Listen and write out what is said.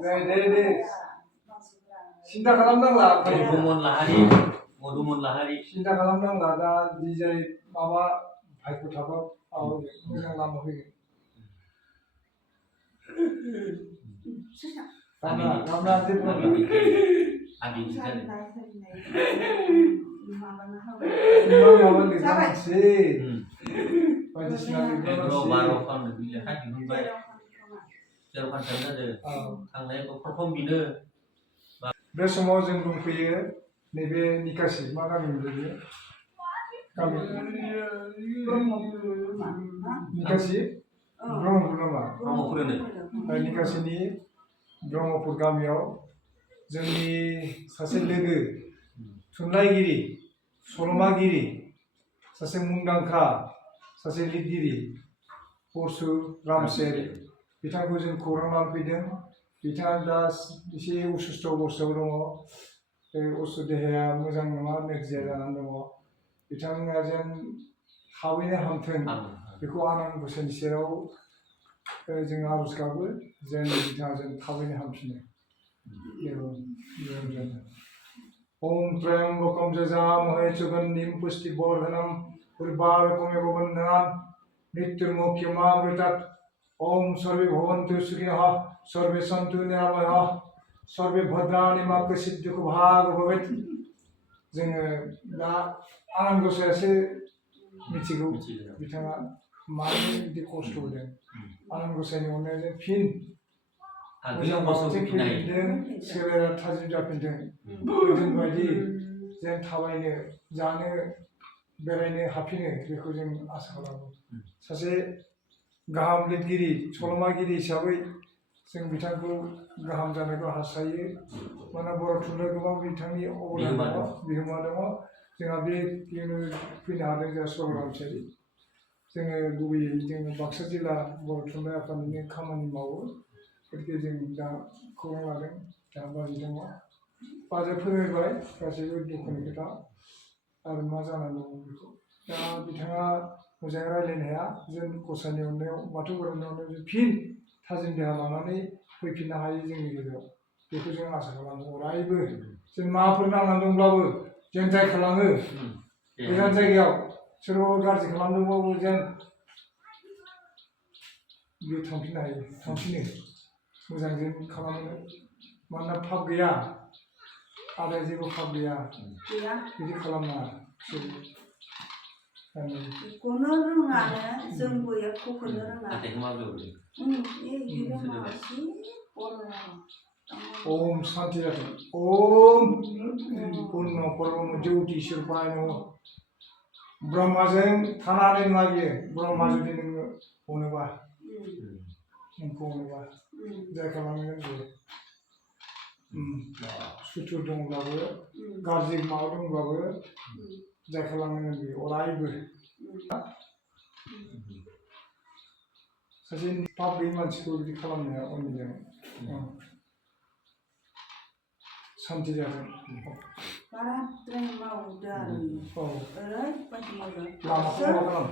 네. 신다 खालामनांला. मधुमन लाहारि सिन्था खालामनांला दा निजाय माबा भाइखौ थाबा मोजां लामा फैगोन। गामना जेबो माबा लिरनांसै बायदिसिना लिरनांसै बे समाव जों दंफैयो नैबे निकासि मा गामि मोनलाय गामि निकासि ब्रह्मपुर निकासिनि ब्रह्मपुर गामियाव जोंनि सासे लोगो थुनलाइगिरि सल'मागिरि सासे मुंदांखा सासे लिरगिरि परशुराम सेर बिथांखौ जों खौरां लांफैदों। बिथाङा दा एसे असुस्थ' अबस्थायाव दङ। बे देहाया मोजां नङा नोरजिया जानानै दङ। बिथाङा जेन थाबैनो हामथों बेखौ आनान गसाइनि सेराव जों आर'ज गाबो जेन बिथाङा जेन थाबैनो हामफिनो। ओम त्र्यम्बकं यजामहे सुगन्धिं पुष्टिवर्धनं उर्वारुकमिव बन्धनान् मृत्युर्मुक्षयमामृतात्। ओम सर्वे भवन्तु सुखिनः सर्वे सन्तु निरामयाः सर्वे भद्राणि मा कश्चित् दुःखभाग् भवेत्। जोङो दा आनान गसाइयासो मिथिगौ बिथाङा मानो बिदि खस्थ' होदों। आनान गसाइनि अननायजों फिन मोजां मोनसे फैफिनदों सोलेरा थाजिम जाफिनदों। गोदोनि बायदि जेन थाबायनो जानो बेरायनो हाफिनो बेखौ जों आसा खालामो। सासे गाहाम लिरगिरि सल'मागिरि हिसाबै जों बिथांखौ गाहाम जानायखौ हास्थायो। मानोना बर' थुनलाइयाव गोबां बिथांनि अबदान दङ बिहोमा दङ। जोंहा बे फैनो हादों जोंहा सरल रामसियारि। जोङो गुबैयै जोङो बाक्सा जिल्ला बर' थुनलाइ आफादनिनो खामानि मावो। गतिके जों दा खौरां लादों दा बाजै दङ। बाजैया फोरमायबाय गासैबो दुखुनि खोथा आरो मा जानानै दङ बेखौ। दा बिथाङा मोजाङै रायज्लायनो हाया। जों गसाइनि अननायाव बाथौ बोराइनि अननायाव जों फिन थाजिम देहा लानानै फैफिननो हायो जोंनि गेजेराव बेखौ जों आसा खालामो। अरायबो जों माबाफोर नांनानै दंब्लाबो जों जाय खालामो गोजान जायगायाव सोरबा गाज्रि खालामदोंबाबो जेन बियो थांफिननो हायो थांफिनो मोजांजों खालामनो। मानोना फाप गैया आदाया जेबो फाप गैया बिदि खालामनाङा। बेखौनो रोङानो जोंबो एख'खौनो रोङा। ओम शान्ति जाथों। ओम पुर्ण परम ज्योति ईश्वरपाय नमः। ब्रह्माजों थानानै नङा बियो। ब्रह्मा जुदि नोङो अनोबा नोंखौ अनोबा जाय खालामगोन बियो। सुथुर दंब्लाबो गाज्रि माबा दंब्लाबो जाय खालामगोन बियो अरायबो। सासे पाप गैयि मानसिखौ बिदि खालामनाया अन्याय। शान्ति जाथों। बाराद्राय मावदो आरो ओरैबायदि मावदो। लामाखौ मा खालाम